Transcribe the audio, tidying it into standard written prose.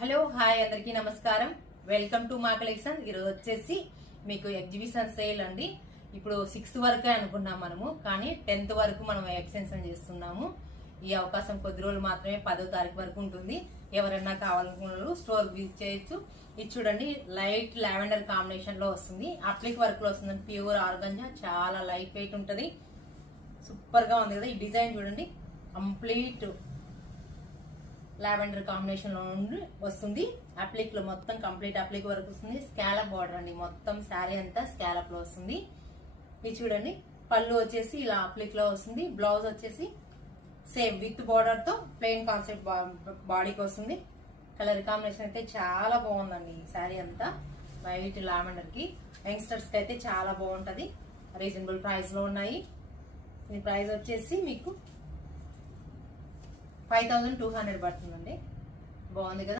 Hello hi అందరికీ నమస్కారం. Welcome to మా కలెక్షన్. ఈరోజు వచ్చేసి మీకు ఎగ్జిబిషన్ సేల్ అండి. ఇప్పుడు 6th వరకే అనుకున్నాం మనము, కానీ 10th వరకు మనం ఎక్స్టెన్షన్ చేస్తున్నాము. ఈ అవకాశం కొద్ది రోజులు మాత్రమే, 10వ తారీఖు వరకు ఉంటుంది. ఎవరైనా కావాలనుకున్న స్టోర్ విజిట్ చేయొచ్చు. ఇది చూడండి, లైట్ లావెండర్ కాంబినేషన్ లో వస్తుంది, అప్లిక్ వర్క్ లో వస్తుంది. ప్యూర్ ఆర్గంజా, చాలా లైట్ వెయిట్ ఉంటది. సూపర్ గా ఉంది కదా. ఈ డిజైన్ చూడండి, కంప్లీట్ లావెండర్ కాంబినేషన్ లో నుండి వస్తుంది. అప్లిక్ లో మొత్తం కంప్లీట్ అప్లిక్ వర్క్ వస్తుంది. స్కాలప్ బార్డర్ అండి, మొత్తం శారీ అంతా స్కాలప్ లో వస్తుంది. ఇది చూడండి, పళ్ళు వచ్చేసి ఇలా అప్లిక్ లో వస్తుంది. బ్లౌజ్ వచ్చేసి సేమ్ విత్ బార్డర్ తో ప్లెయిన్ కాన్సెప్ట్ బాడీకి వస్తుంది. కలర్ కాంబినేషన్ అయితే చాలా బాగుందండి. ఈ శారీ అంతా వైట్ లావెండర్ కి యంగ్స్టర్స్ కి అయితే చాలా బాగుంటది. రీజనబుల్ ప్రైస్ లో ఉన్నాయి. ఈ ప్రైస్ వచ్చేసి మీకు 5200 పడుతుందండి. బాగుంది కదా.